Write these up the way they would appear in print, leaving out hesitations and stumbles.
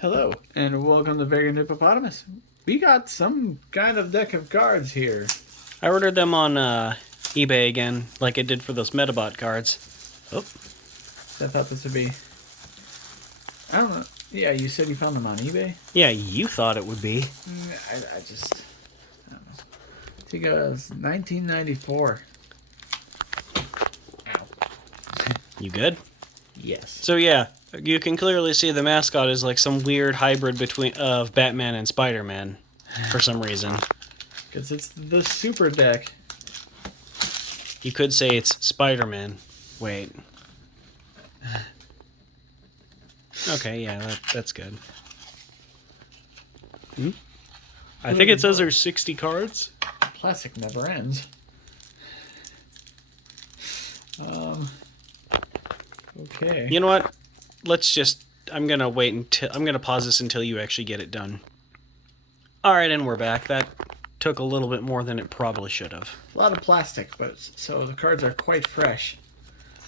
Hello, and welcome to Vagrant Hippopotamus. We got some kind of deck of cards here. I ordered them on eBay again, like I did for those Metabot cards. Oh. I thought this would be... I don't know. Yeah, you said you found them on eBay? Yeah, you thought it would be. I don't know. I think it was 1994. Ow. You good? Yes. So yeah, you can clearly see the mascot is like some weird hybrid of Batman and Spider-Man for some reason. Because it's the super deck. You could say it's Spider-Man. Wait. Okay, yeah, that's good. I think it says there's 60 cards. Plastic never ends. Okay. You know what? I'm gonna pause this until you actually get it done. Alright, and we're back. That took a little bit more than it probably should have. A lot of plastic, but so the cards are quite fresh.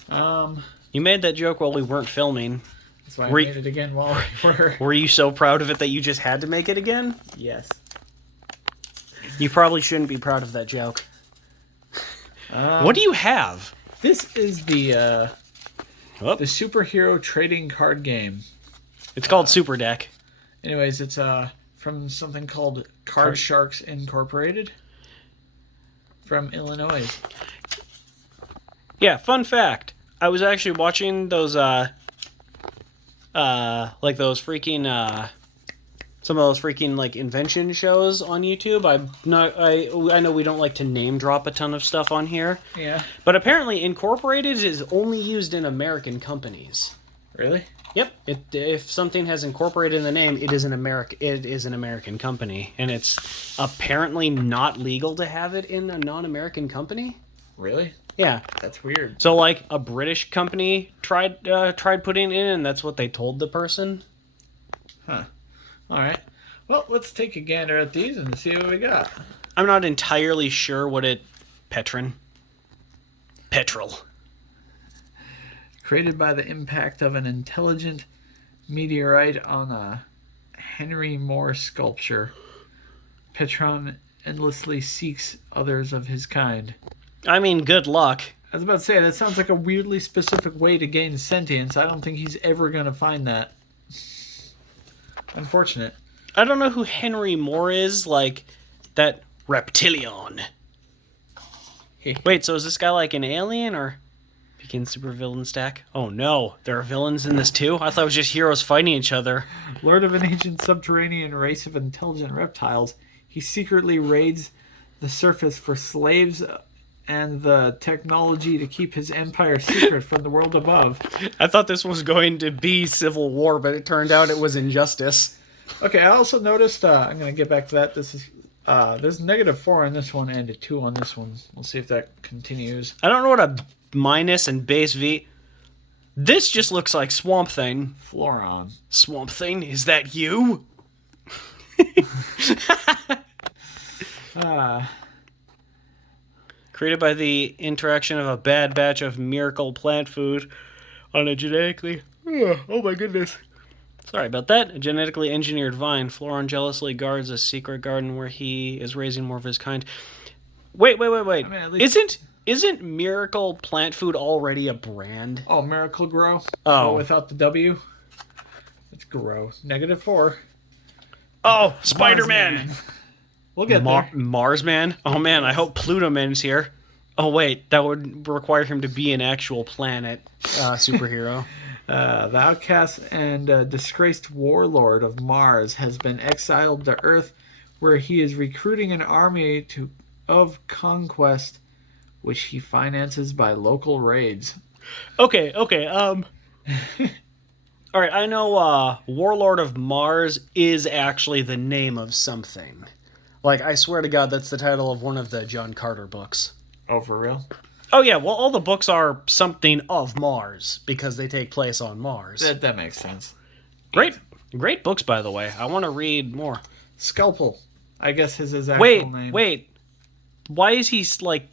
You made that joke while we weren't filming. That's why I made it again while we were. Were you so proud of it that you just had to make it again? Yes. You probably shouldn't be proud of that joke. What do you have? This is the superhero trading card game. It's called Super Deck. Anyways, it's from something called Card Sharks Incorporated from Illinois. Yeah, fun fact. I was actually watching those some of those freaking like invention shows on YouTube. I know we don't like to name drop a ton of stuff on here. Yeah. But apparently Incorporated is only used in American companies. Really? Yep. If something has incorporated in the name, it is an American company, and it's apparently not legal to have it in a non-American company. Really? Yeah. That's weird. So like a British company tried putting it in, and that's what they told the person. Huh. All right. Well, let's take a gander at these and see what we got. I'm not entirely sure what Petrol. Created by the impact of an intelligent meteorite on a Henry Moore sculpture, Petron endlessly seeks others of his kind. I mean, good luck. I was about to say, that sounds like a weirdly specific way to gain sentience. I don't think he's ever going to find that. Unfortunate. I don't know who Henry Moore is, like that reptilian. Wait, so is this guy like an alien or begin super villain stack? Oh no, there are villains in this too? I thought it was just heroes fighting each other. Lord of an ancient subterranean race of intelligent reptiles, he secretly raids the surface for slaves and the technology to keep his empire secret from the world above. I thought this was going to be Civil War, but it turned out it was Injustice. Okay, I also noticed, I'm going to get back to that, this is, there's -4 on this one and a 2 on this one. We'll see if that continues. I don't know what a minus and base V... This just looks like Swamp Thing. Floron. Swamp Thing, is that you? Created by the interaction of a bad batch of miracle plant food on a genetically... Oh my goodness. Sorry about that. A genetically engineered vine. Floron jealously guards a secret garden where he is raising more of his kind. Wait. I mean, at least... Isn't miracle plant food already a brand? Oh, Miracle Grow? Oh. Without the W? It's Grow. -4. Oh, Spider-Man! We'll get there. Marsman? Oh man, I hope Pluto Man's here. Oh wait, that would require him to be an actual planet superhero. The outcast and disgraced warlord of Mars has been exiled to Earth, where he is recruiting an army of conquest, which he finances by local raids. Okay. All right, I know Warlord of Mars is actually the name of something. Like, I swear to God, that's the title of one of the John Carter books. Oh, for real? Oh, yeah, well, all the books are something of Mars, because they take place on Mars. That makes sense. Great books, by the way. I want to read more. Scalpel, I guess is his actual name. Wait. Why is he, like,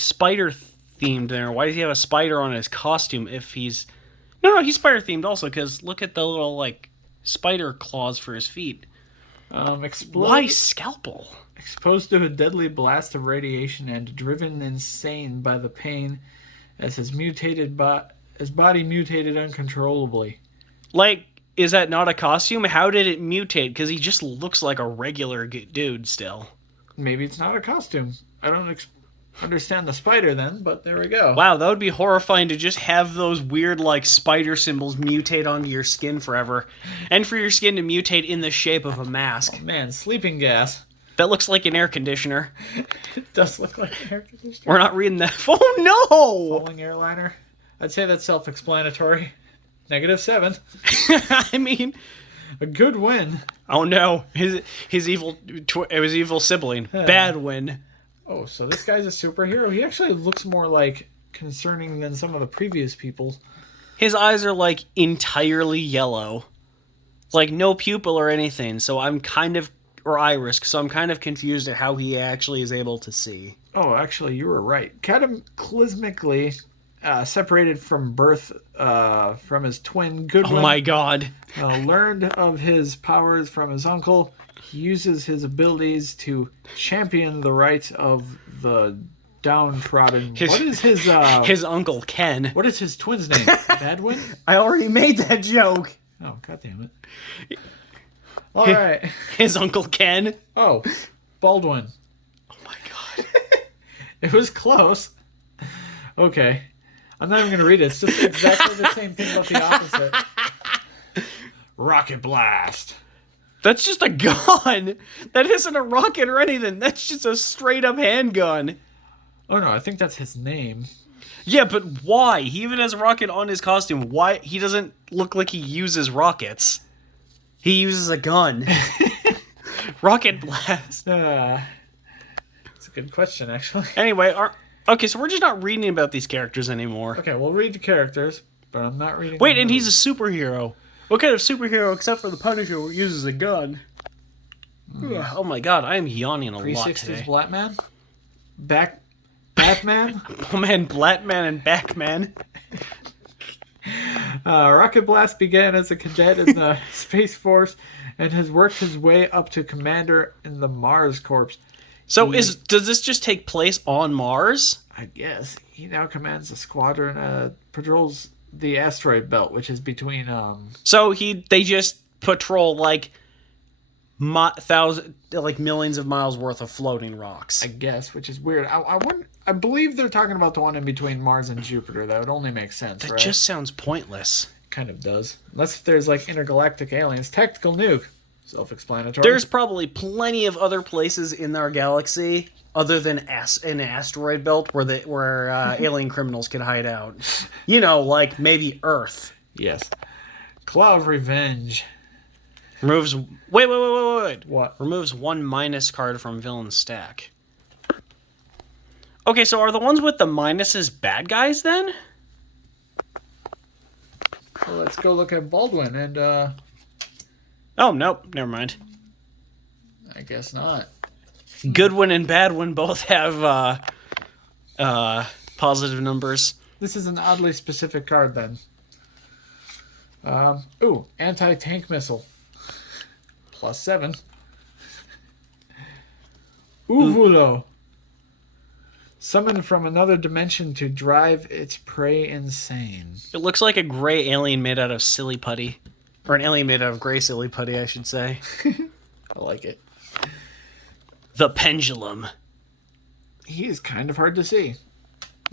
spider-themed there? Why does he have a spider on his costume if he's... No, he's spider-themed also, because look at the little, like, spider claws for his feet. Why scalpel? Exposed to a deadly blast of radiation and driven insane by the pain as his body mutated uncontrollably. Like, is that not a costume? How did it mutate? Because he just looks like a regular dude still. Maybe it's not a costume. I don't understand the spider then, but there we go. Wow, that would be horrifying to just have those weird, like, spider symbols mutate onto your skin forever. And for your skin to mutate in the shape of a mask. Oh, man, sleeping gas. That looks like an air conditioner. It does look like an air conditioner. We're not reading that. Oh, no! Falling airliner. I'd say that's self-explanatory. -7. I mean... A good win. Oh, no. His evil sibling. Bad win. Oh, so this guy's a superhero? He actually looks more, like, concerning than some of the previous people. His eyes are, like, entirely yellow. Like, no pupil or anything, so I'm kind of... Or iris, so I'm kind of confused at how he actually is able to see. Oh, actually, you were right. Cataclysmically separated from birth from his twin, Goodwin. Oh, my God. Learned of his powers from his uncle. He uses his abilities to champion the rights of the downtrodden. What is his... his uncle, Ken. What is his twin's name? Badwin? I already made that joke. Oh, goddammit. All right. His uncle, Ken. Oh, Baldwin. Oh, my God. It was close. Okay. I'm not even going to read it. It's just exactly the same thing, but the opposite. Rocket blast. That's just a gun. That isn't a rocket or anything. That's just a straight up handgun. Oh no, I think that's his name. Yeah, but why? He even has a rocket on his costume. Why? He doesn't look like he uses rockets. He uses a gun. Rocket blast. It's a good question, actually. Anyway, okay, so we're just not reading about these characters anymore. Okay, we'll read the characters, but I'm not reading... Wait, and he's a superhero. What kind of superhero, except for the Punisher, uses a gun? Oh my God, I am yawning a lot today. 360s Batman? Batman? Oh man, Blatman and Backman. Rocket Blast began as a cadet in the Space Force and has worked his way up to commander in the Mars Corps. So does this just take place on Mars? I guess. He now commands a squadron, patrols the asteroid belt, which is between... So they just patrol, like, millions of miles worth of floating rocks. I guess, which is weird. I believe they're talking about the one in between Mars and Jupiter. That would only make sense, right? That just sounds pointless. Kind of does. Unless there's, like, intergalactic aliens. Tactical nuke. Self-explanatory. There's probably plenty of other places in our galaxy other than an asteroid belt where alien criminals can hide out. You know, like maybe Earth. Yes. Claw of Revenge. Removes... Wait. What? Removes 1 minus card from villain stack. Okay, so are the ones with the minuses bad guys then? Well, let's go look at Baldwin and, Oh, nope. Never mind. I guess not. Goodwin and Badwin both have positive numbers. This is an oddly specific card then. Anti-tank missile. +7. Uvulo. Summoned from another dimension to drive its prey insane. It looks like a gray alien made out of silly putty. Or an alien made out of gray silly putty, I should say. I like it. The Pendulum. He is kind of hard to see.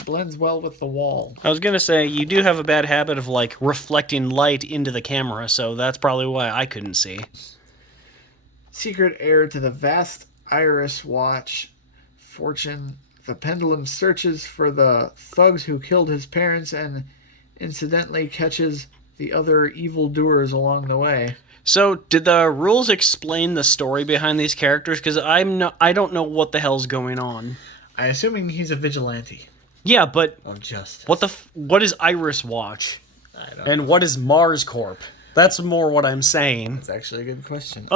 Blends well with the wall. I was going to say, you do have a bad habit of, like, reflecting light into the camera, so that's probably why I couldn't see. Secret heir to the vast Iris Watch fortune. The Pendulum searches for the thugs who killed his parents and incidentally catches the other evildoers along the way. So, did the rules explain the story behind these characters? Because I don't know what the hell's going on. I'm assuming he's a vigilante. Yeah, but Of justice. what is Iris Watch? I don't And know. what is Mars Corp? That's more what I'm saying. That's actually a good question.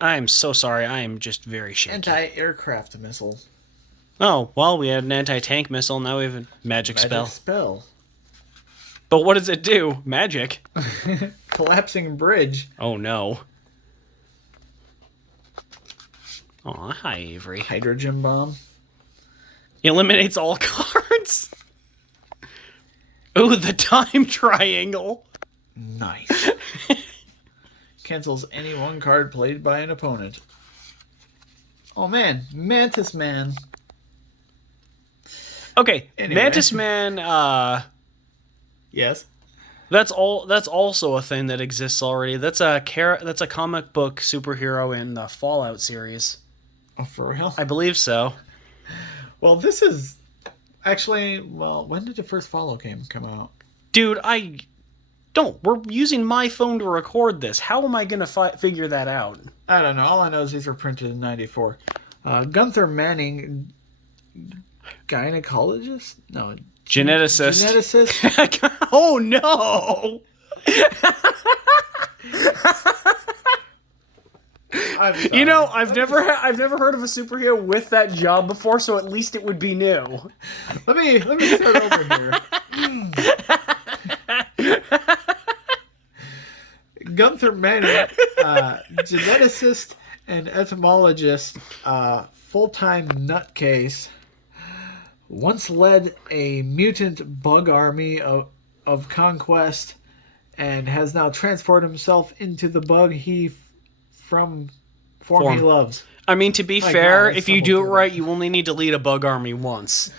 I'm so sorry. I am just very shaky. Anti-aircraft missile. Oh, well, we had an anti-tank missile. Now we have a magic spell. Spell. But what does it do? Magic. collapsing bridge. Oh no. Aw, hi Avery. Hydrogen bomb. Eliminates all cards. Ooh, the time triangle. Nice. Cancels any one card played by an opponent. Oh man, Mantis Man. Okay, Anyway. Mantis Man, Yes. that's also a thing that exists already. That's a comic book superhero in the Fallout series. Oh, for real? I believe so. Well, this is actually, well, when did the first Fallout game come out? Dude, we're using my phone to record this. How am I going to figure that out? I don't know. All I know is these were printed in 94. Gunther Manning, gynecologist? No. Geneticist. Geneticist? Oh no! I'm sorry. You know, I've never heard of a superhero with that job before, so at least it would be new. Let me start over here. Gunther Manning, geneticist and etymologist, full-time nutcase, once led a mutant bug army of conquest and has now transformed himself into the bug he form he loves. I mean, to be My fair, God, if you do it right, you only need to lead a bug army once.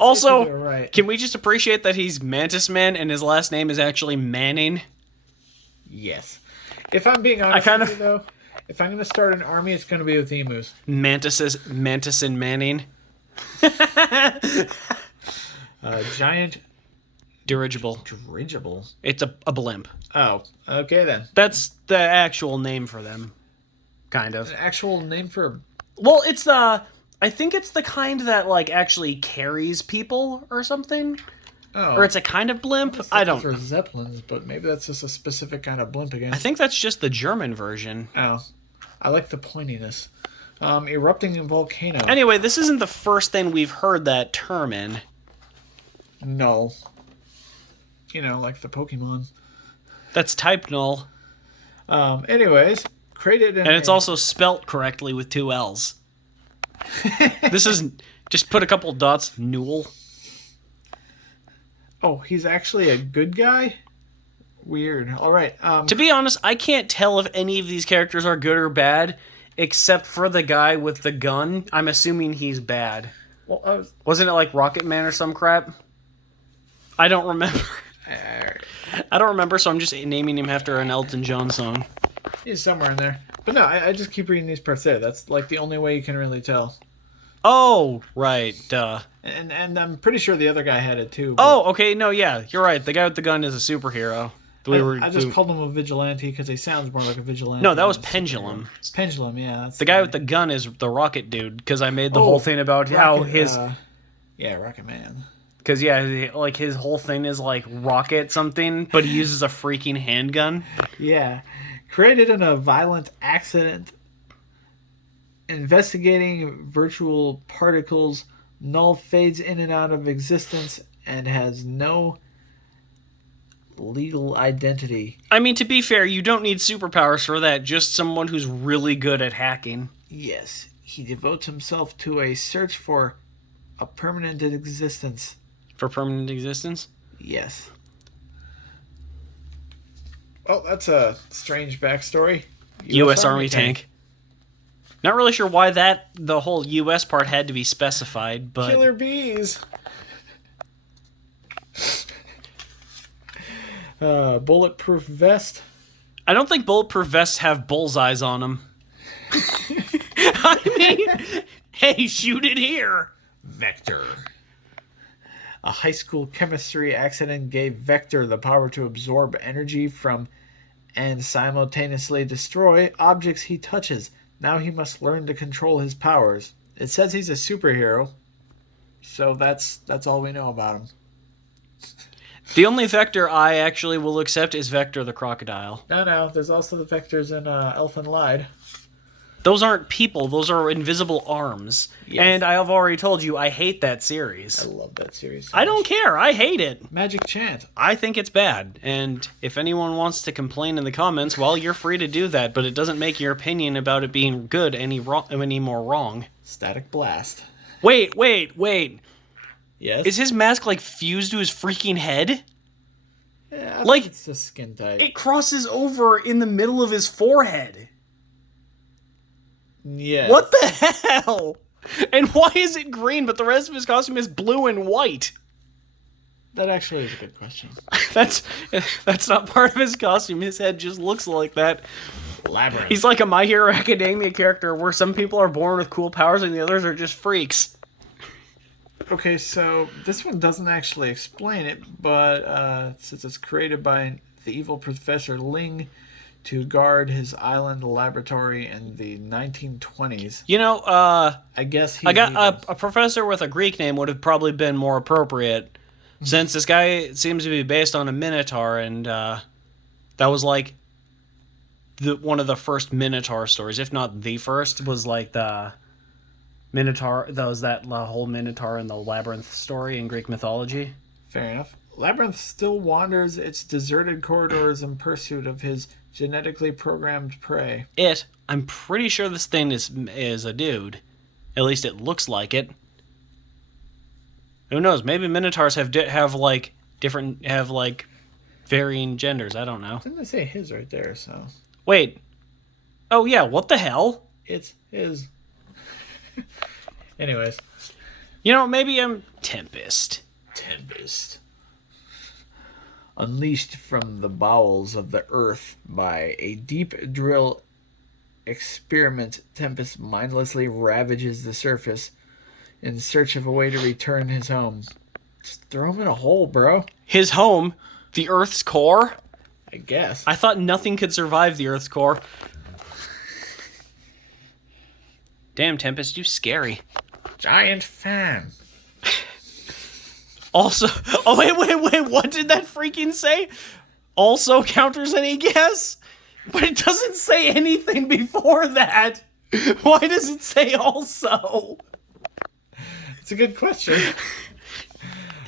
Also, right. Can we just appreciate that he's Mantis Man and his last name is actually Manning? Yes. If I'm being honest with you, though, if I'm going to start an army, it's going to be with emus. Mantis and Manning. Giant Dirigible. dirigible. It's a blimp. Oh, okay then. That's the actual name for them. Kind of. An actual name for Well, I think it's the kind that, like, actually carries people or something. Oh. Or it's a kind of blimp. I don't for know. Zeppelins, but maybe that's just a specific kind of blimp again. I think that's just the German version. Oh. I like the pointiness. Erupting volcano. Anyway, this isn't the first thing we've heard that term in. No. You know, like the Pokemon. That's typed null. Anyways, created in And it's also spelt correctly with 2 L's. This is just put a couple dots, Newell. Oh, he's actually a good guy? Weird. All right. To be honest, I can't tell if any of these characters are good or bad, except for the guy with the gun. I'm assuming he's bad. Well, Wasn't it like Rocket Man or some crap? I don't remember. I don't remember, so I'm just naming him after an Elton John song. he's somewhere in there. But no, I just keep reading these parts there. That's like the only way you can really tell. Oh, right, duh. And I'm pretty sure the other guy had it too. But Oh, okay, no, yeah, you're right. The guy with the gun is a superhero. I just called him a vigilante because he sounds more like a vigilante. No, that was than a Pendulum. superhero. Pendulum, yeah. That's The guy with the gun is the Rocket Dude, because I made the whole thing about how his... yeah, Rocket Man. Because, yeah, like, his whole thing is, like, rocket something, but he uses a freaking handgun. Yeah. Created in a violent accident. Investigating virtual particles. Null fades in and out of existence and has no legal identity. I mean, to be fair, you don't need superpowers for that, just someone who's really good at hacking. Yes. He devotes himself to a search for a permanent existence. For permanent existence? Yes. Oh, that's a strange backstory. U.S. Army tank. Not really sure why the whole U.S. part had to be specified, but... Killer bees. Bulletproof vest. I don't think bulletproof vests have bullseyes on them. I mean, hey, shoot it here. Vector. A high school chemistry accident gave Vector the power to absorb energy from and simultaneously destroy objects he touches. Now he must learn to control his powers. It says he's a superhero, so that's all we know about him. The only Vector I actually will accept is Vector the crocodile. No, there's also the Vectors in Elfen Lied. Those aren't people. Those are invisible arms. Yes. And I have already told you I hate that I series. love that series. So I don't much. care. I hate it. Magic Chant. I think it's bad. And if anyone wants to complain in the comments, well, you're free to do that. But it doesn't make your opinion about it being good any more wrong. Static Blast. Wait. Yes. Is his mask like fused to his freaking head? Yeah, I like, think it's just skin tight. It crosses over in the middle of his forehead. Yeah. What the hell? And why is it green, but the rest of his costume is blue and white? That actually is a good question. That's not part of his costume. His head just looks like that. Labyrinth. He's like a My Hero Academia character where some people are born with cool powers and the others are just freaks. Okay, so this one doesn't actually explain it, but since it's created by the evil Professor Ling to guard his island laboratory in the 1920s. You know, I guess I got a professor with a Greek name would have probably been more appropriate, since this guy seems to be based on a Minotaur, and that was like one of the first Minotaur stories, if not the first, was like the Minotaur. That was that whole Minotaur and the Labyrinth story in Greek mythology. Fair enough. Labyrinth still wanders its deserted corridors in pursuit of his genetically programmed prey. I'm pretty sure this thing is a dude. At least it looks like it. Who knows? Maybe Minotaurs have varying genders. I don't know. Didn't they say his right there? So wait. Oh yeah. What the hell? it's his. Anyways, You know, maybe I'm Tempest. Unleashed from the bowels of the earth by a deep drill experiment, Tempest mindlessly ravages the surface in search of a way to return his home. Just throw him in a hole, bro. His home, the Earth's core. I guess. I thought nothing could survive the Earth's core. Damn, Tempest, you scary. Giant fan. Also, oh wait, what did that freaking say? Also counters any guess? But it doesn't say anything before that. Why does it say also? It's a good question.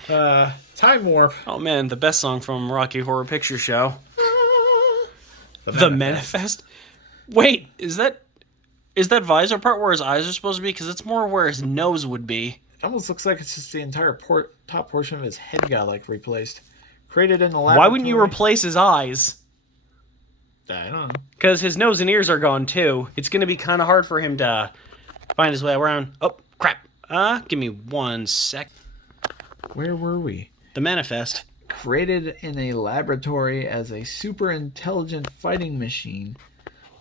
Time Warp. Oh man, the best song from Rocky Horror Picture Show. The Manifest? Wait, is that visor part where his eyes are supposed to be? Because it's more where his nose would be. It almost looks like it's just the entire top portion of his head got like replaced. Created in the laboratory. Why wouldn't you replace his eyes? I don't know. Because his nose and ears are gone too. It's going to be kind of hard for him to find his way around. Oh, crap. Give me 1 sec. Where were we? The Manifest. Created in a laboratory as a super intelligent fighting machine,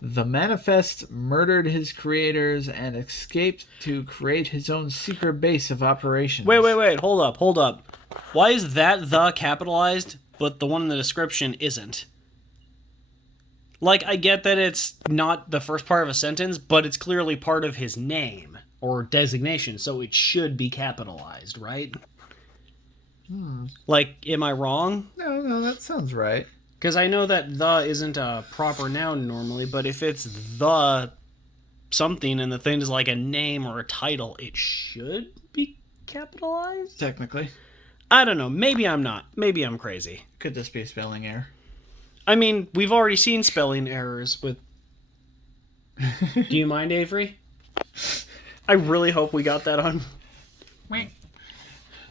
the Manifest murdered his creators and escaped to create his own secret base of operations. Wait. Hold up. Why is that the capitalized, but the one in the description isn't? Like, I get that it's not the first part of a sentence, but it's clearly part of his name or designation, so it should be capitalized, right? Like, am I wrong? No, that sounds right. Because I know that the isn't a proper noun normally, but if it's the something and the thing is like a name or a title, it should be capitalized? Technically. I don't know. Maybe I'm not. Maybe I'm crazy. Could this be a spelling error? I mean, we've already seen spelling errors with... Do you mind, Avery? I really hope we got that on.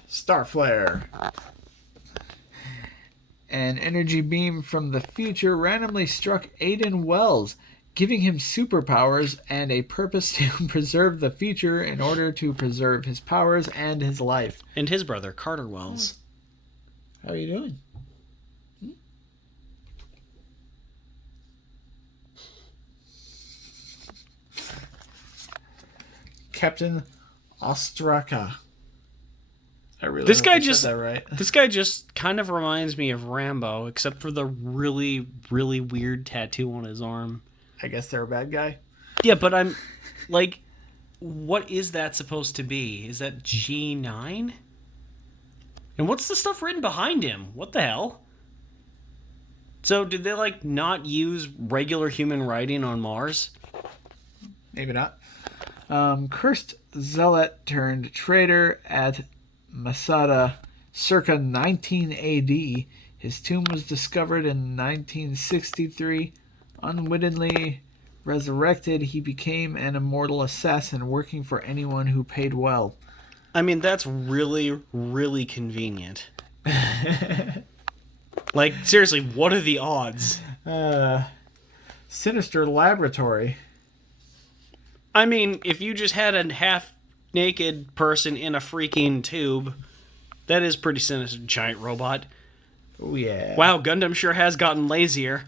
Starflare. An energy beam from the future randomly struck Aiden Wells, giving him superpowers and a purpose to preserve the future in order to preserve his powers and his life. And his brother, Carter Wells. How are you doing? Captain Ostraka. I really This hope guy I said just that right. This guy just kind of reminds me of Rambo, except for the really, really weird tattoo on his arm. I guess they're a bad guy. Yeah, but I'm like, what is that supposed to be? Is that G9? And what's the stuff written behind him? What the hell? So did they like not use regular human writing on Mars? Maybe not. Cursed zealot turned traitor at Masada circa 19 AD. His tomb was discovered in 1963. Unwittingly resurrected, he became an immortal assassin working for anyone who paid well. I mean, that's really, really convenient. Like, seriously, what are the odds? Sinister laboratory. I mean, if you just had a half-naked person in a freaking tube, that is pretty sinister. Giant robot. Oh, yeah. Wow, Gundam sure has gotten lazier.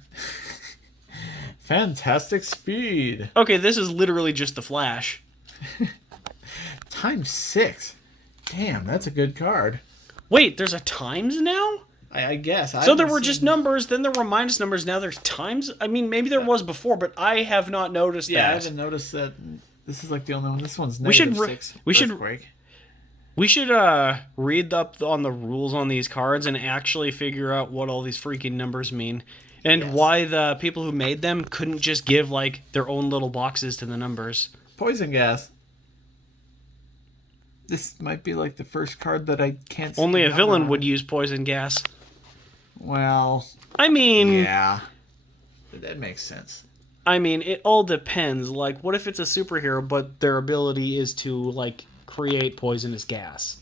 Fantastic speed. Okay, this is literally just the Flash. Times 6. Damn, that's a good card. Wait, there's a times now? I guess. So there were just numbers, then there were minus numbers, now there's times? I mean, maybe there was before, but I have not noticed that. Yeah, I haven't noticed that. This is like the only one. This one's We should negative 6. Earthquake. We should read up on the rules on these cards and actually figure out what all these freaking numbers mean. And why the people who made them couldn't just give, like, their own little boxes to the numbers. Poison gas. This might be like the first card that I can't see. Only a the villain number would on. use poison gas. Well, I mean... yeah. That makes sense. I mean, it all depends. Like, what if it's a superhero, but their ability is to, like, create poisonous gas?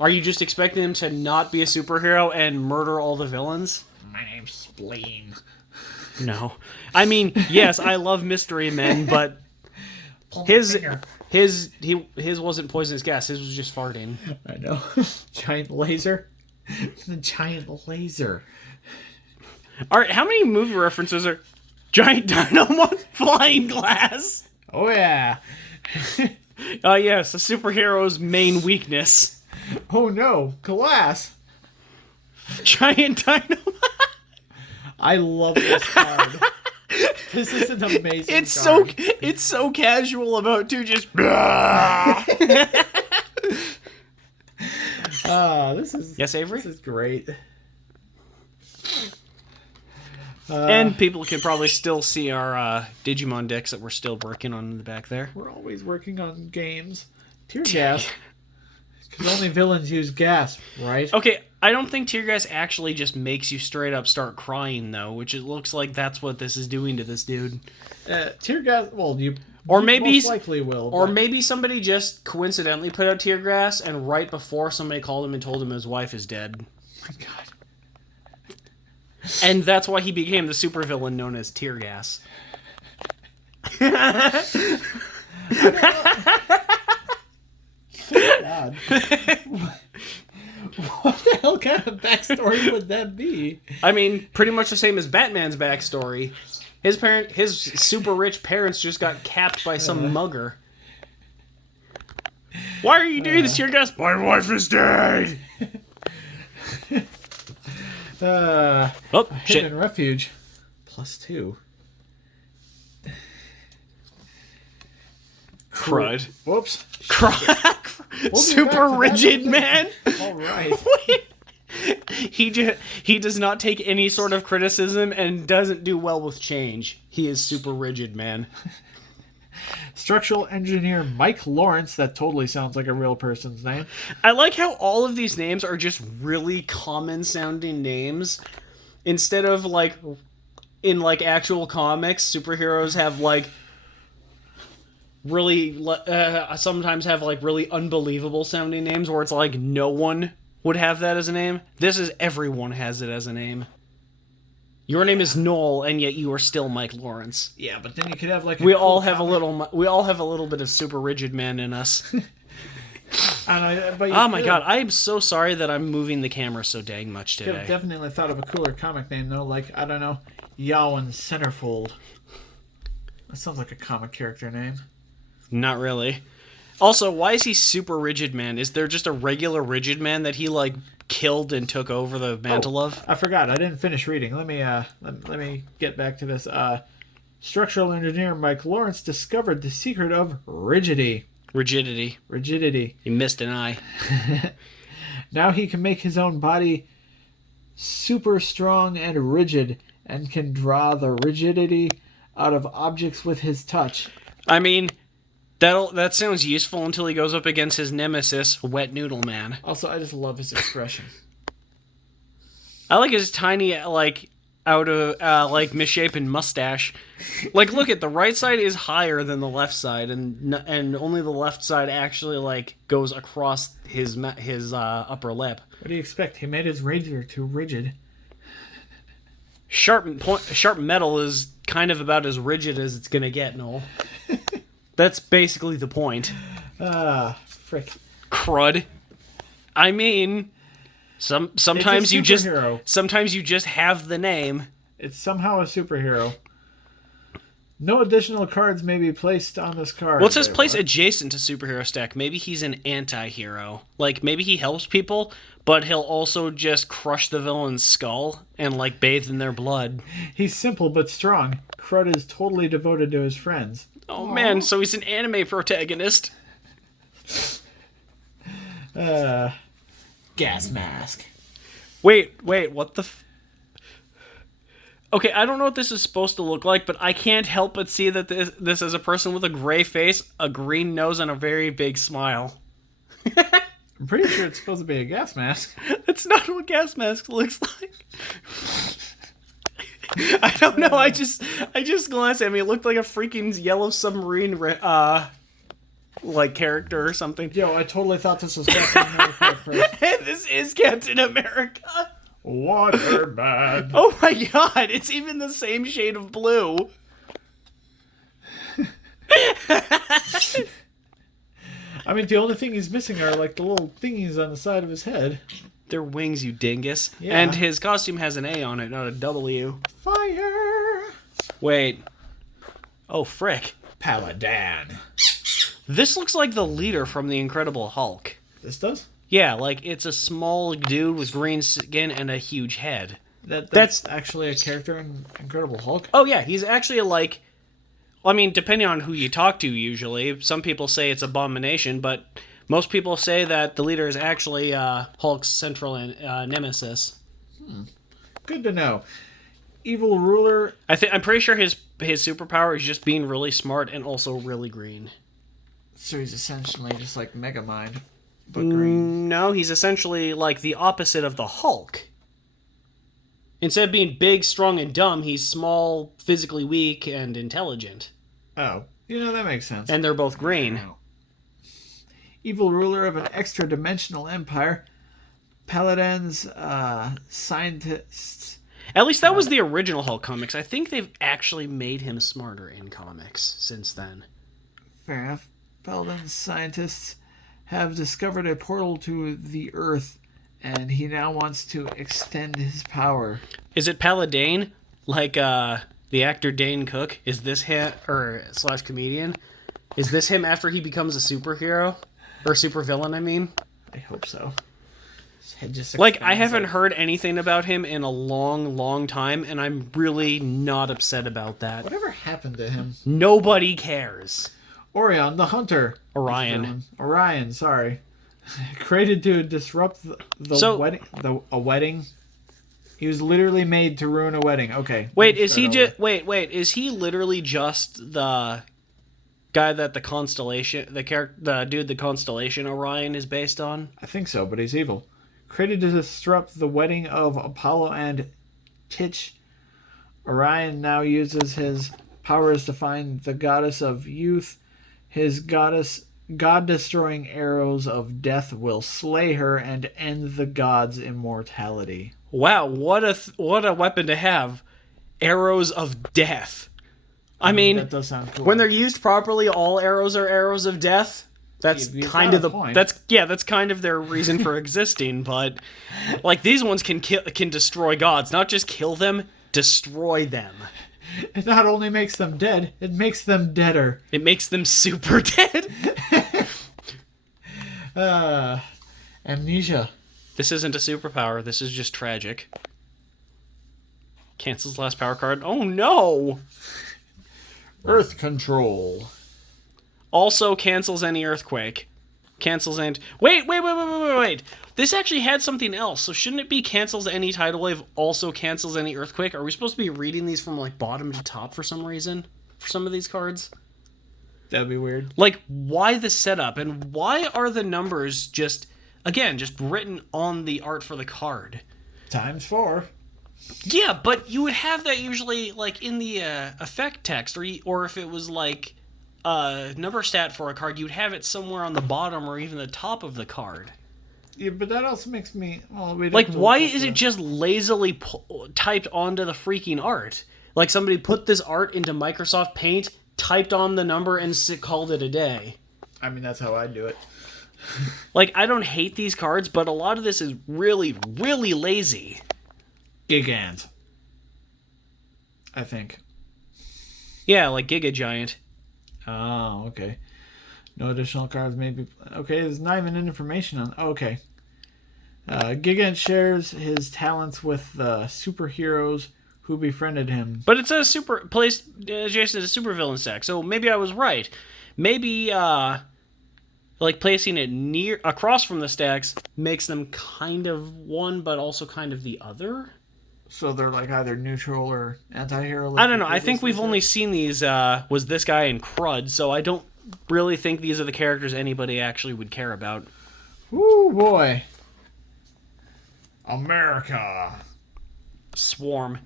Are you just expecting him to not be a superhero and murder all the villains? My name's Spleen. No. I mean, yes, I love Mystery Men, but his wasn't poisonous gas. His was just farting. I know. Giant laser. The giant laser. All right, how many movie references are giant dynamo flying glass? Oh yeah. Yes, a superhero's main weakness. Oh no, glass. Giant dynamo. I love this card. This is an amazing It's card. it's so casual about two just. This is Yes, Avery? This is great. And people can probably still see our Digimon decks that we're still working on in the back there. We're always working on games. Tear gas. Because only villains use gas, right? Okay, I don't think tear gas actually just makes you straight up start crying, though, which it looks like that's what this is doing to this dude. Tear gas. Well, you maybe most likely will. Or but- maybe somebody just coincidentally put out tear gas, and right before somebody called him and told him his wife is dead. Oh my God. And that's why he became the supervillain known as Tear Gas. God. What the hell kind of backstory would that be? I mean, pretty much the same as Batman's backstory. His super rich parents just got capped by some mugger. Why are you doing this, Tear Gas? My wife is dead. Oh, shit. Hidden refuge. +2. Cried. Whoops. Super rigid man. All right. He does not take any sort of criticism and doesn't do well with change. He is super rigid, man. Structural engineer Mike Lawrence. That totally sounds like a real person's name. I like how all of these names are just really common sounding names. Instead of like in like actual comics, superheroes have like really sometimes have like really unbelievable sounding names where it's like no one would have that as a name. This is everyone has it as a name. Your name is Noel, and yet you are still Mike Lawrence. Yeah, but then you could have like We all have a little bit of super rigid man in us. But Oh my god, I am so sorry that I'm moving the camera so dang much Could have today. definitely thought of a cooler comic name though, like I don't know, Yawen Centerfold. That sounds like a comic character name. Not really. Also, why is he super rigid man? Is there just a regular rigid man that he like killed and took over the mantle of? I forgot. I didn't finish reading. Let me get back to this. Structural engineer Mike Lawrence discovered the secret of rigidity. Rigidity. He missed an eye. Now he can make his own body super strong and rigid, and can draw the rigidity out of objects with his touch. I mean, that sounds useful until he goes up against his nemesis, Wet Noodle Man. Also, I just love his expression. I like his tiny, like, out of, like, misshapen mustache. Like, look at the right side is higher than the left side, and only the left side actually, like, goes across his upper lip. What do you expect? He made his razor too rigid. Sharp metal is kind of about as rigid as it's gonna get, Noel. That's basically the point. Frick. Crud. I mean, sometimes you just have the name. It's somehow a superhero. No additional cards may be placed on this card. Well, it says place adjacent to superhero stack. Maybe he's an anti-hero. Like, maybe he helps people, but he'll also just crush the villain's skull and, like, bathe in their blood. He's simple but strong. Crud is totally devoted to his friends. Oh, man, so he's an anime protagonist. Gas mask. Wait, what the... Okay, I don't know what this is supposed to look like, but I can't help but see that this is a person with a gray face, a green nose, and a very big smile. I'm pretty sure it's supposed to be a gas mask. That's not what gas mask looks like. I don't know. I just glanced at me. It looked like a freaking yellow submarine, like character or something. Yo, I totally thought this was Captain America at first. This is Captain America. Waterbed. Oh my god! It's even the same shade of blue. I mean, the only thing he's missing are like the little thingies on the side of his head. They're wings, you dingus. Yeah. And his costume has an A on it, not a W. Fire! Wait. Oh, frick. Paladin. This looks like the leader from the Incredible Hulk. This does? Yeah, like it's a small dude with green skin and a huge head. That's actually a character in Incredible Hulk? Oh yeah, he's actually like... I mean, depending on who you talk to usually, some people say it's Abomination, but most people say that the leader is actually Hulk's central nemesis. Good to know. Evil ruler... I'm pretty sure his superpower is just being really smart and also really green. So he's essentially just like Megamind, but green. No, he's essentially like the opposite of the Hulk. Instead of being big, strong, and dumb, he's small, physically weak, and intelligent. Oh, that makes sense. And they're both green. Evil ruler of an extra-dimensional empire. Paladins, scientists... At least that was the original Hulk comics. I think they've actually made him smarter in comics since then. Fair enough. Paladins, scientists have discovered a portal to the Earth, and he now wants to extend his power. Is it Paladin? Like, the actor Dane Cook? Is this him, or / comedian? Is this him after he becomes a superhero? Or supervillain, I mean? I hope so. His head just like, I haven't heard anything about him in a long, long time, and I'm really not upset about that. Whatever happened to him? Nobody cares. Orion, the hunter. Orion, sorry. Created to disrupt the wedding. A wedding. He was literally made to ruin a wedding. Okay. Wait, is he just is he literally just the guy that the constellation, the dude the constellation Orion is based on? I think so, but he's evil. Created to disrupt the wedding of Apollo and Titch. Orion now uses his powers to find the goddess of youth. His god-destroying arrows of death will slay her and end the god's immortality. Wow, what a weapon to have. Arrows of death. I mean, that does sound cool. When they're used properly, all arrows are arrows of death. That's kind of the point. That's kind of their reason for existing, but like these ones can destroy gods, not just kill them, destroy them. It not only makes them dead, it makes them deader. It makes them super dead. Amnesia. This isn't a superpower. This is just tragic. Cancels last power card. Oh no! Earth control. Also cancels any earthquake. Cancels and... Wait. This actually had something else. So shouldn't it be cancels any tidal wave, also cancels any earthquake? Are we supposed to be reading these from like bottom to top for some reason? For some of these cards? That'd be weird. Like, why the setup? And why are the numbers just written on the art for the card? ×4. Yeah, but you would have that usually, like, in the effect text, or if it was, like, a number stat for a card, you'd have it somewhere on the bottom or even the top of the card. Yeah, but that also makes me... Well, like, why is it just lazily typed onto the freaking art? Like, somebody put this art into Microsoft Paint, typed on the number, and called it a day. I mean, that's how I do it. Like, I don't hate these cards, but a lot of this is really, really lazy. Gigant. I think. Yeah, like Giga Giant. Oh, okay. No additional cards may be... Okay, there's not even information on... Okay. Gigant shares his talents with the superheroes who befriended him. But it's a placed adjacent to supervillain stack, so maybe I was right. Maybe, like, placing it across from the stacks makes them kind of one, but also kind of the other? So they're, like, either neutral or anti-hero? I don't know. I think we've only seen these, was this guy in Crud, so I don't really think these are the characters anybody actually would care about. Ooh, boy. America. Swarm.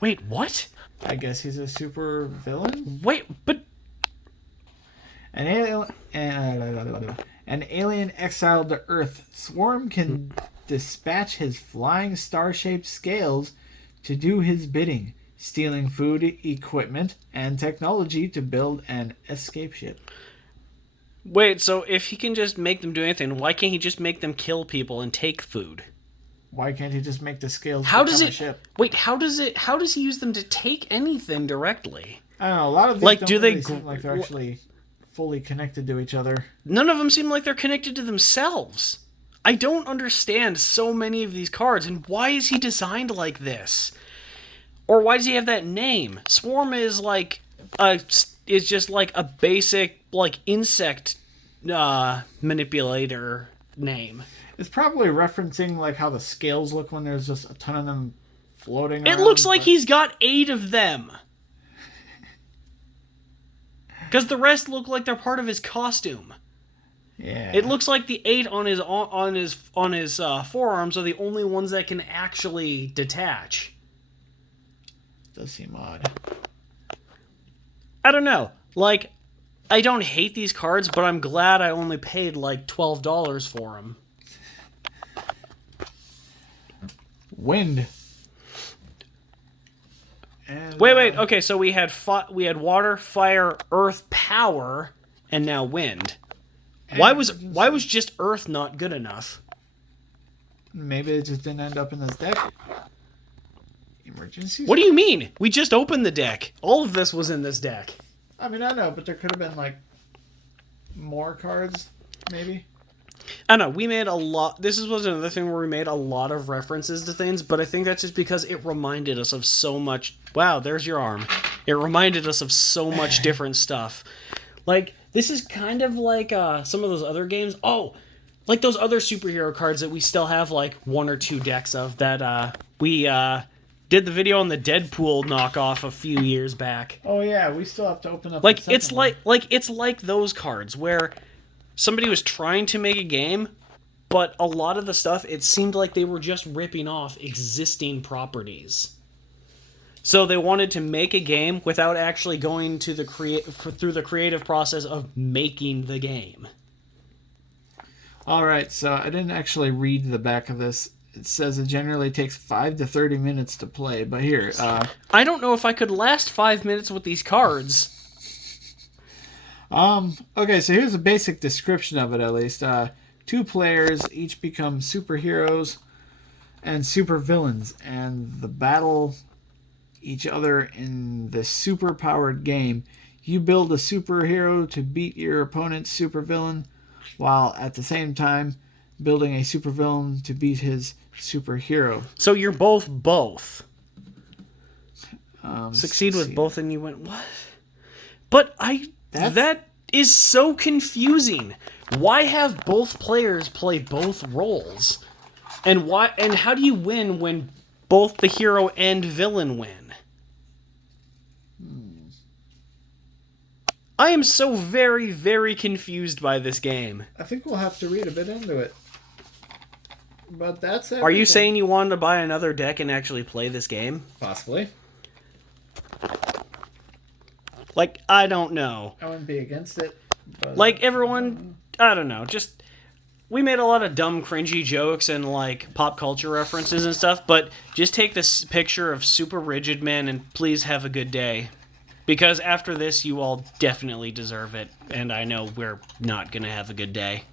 Wait, what? I guess he's a super villain? Wait, but... An alien exiled to Earth. Swarm can dispatch his flying star-shaped scales to do his bidding, stealing food, equipment, and technology to build an escape ship. Wait, so if he can just make them do anything, why can't he just make them kill people and take food? Why can't he just make the scales How become does a it... ship? Wait, how does he use them to take anything directly? I don't know. A lot of these Like, don't do really they seem like they're actually fully connected to each other. None of them seem like they're connected to themselves. I don't understand so many of these cards, and why is he designed like this? Or why does he have that name? Swarm is like is just like a basic like insect manipulator name. It's probably referencing like how the scales look when there's just a ton of them floating around. It looks like he's got 8 of them. Because the rest look like they're part of his costume. Yeah. It looks like the 8 on his forearms are the only ones that can actually detach. Does seem odd. I don't know. Like, I don't hate these cards, but I'm glad I only paid like $12 for them. Wind. And, Wait. Okay, so we had water, fire, earth, power, and now wind. Why was just earth not good enough? Maybe it just didn't end up in this deck. Emergencies? What do you mean? We just opened the deck. All of this was in this deck. I mean, I know, but there could have been like more cards, maybe. I know, we made a lot... This was another thing where we made a lot of references to things, but I think that's just because it reminded us of so much... Wow, there's your arm. It reminded us of so much different stuff. Like, this is kind of like some of those other games. Oh, like those other superhero cards that we still have like 1 or 2 decks of that we did the video on the Deadpool knockoff a few years back. Oh yeah, we still have to open up. Like it's like those cards where somebody was trying to make a game, but a lot of the stuff it seemed like they were just ripping off existing properties. So they wanted to make a game without actually going to through the creative process of making the game. All right, so I didn't actually read the back of this. It says it generally takes 5 to 30 minutes to play, but here. I don't know if I could last 5 minutes with these cards. Okay, so here's a basic description of it, at least. 2 players each become superheroes and supervillains, and the battle each other in this super-powered game. You build a superhero to beat your opponent's supervillain, while at the same time building a supervillain to beat his superhero. So you're both. Succeed with both and you went, what? But that is so confusing. Why have both players play both roles? And how do you win when both the hero and villain win? I am so very, very confused by this game. I think we'll have to read a bit into it. But that's everything. Are you saying you wanted to buy another deck and actually play this game? Possibly. Like, I don't know. I wouldn't be against it. But, Like, everyone, I don't know, just... We made a lot of dumb, cringy jokes and, like, pop culture references and stuff, but just take this picture of Super Rigid Man and please have a good day. Because after this, you all definitely deserve it, and I know we're not gonna have a good day.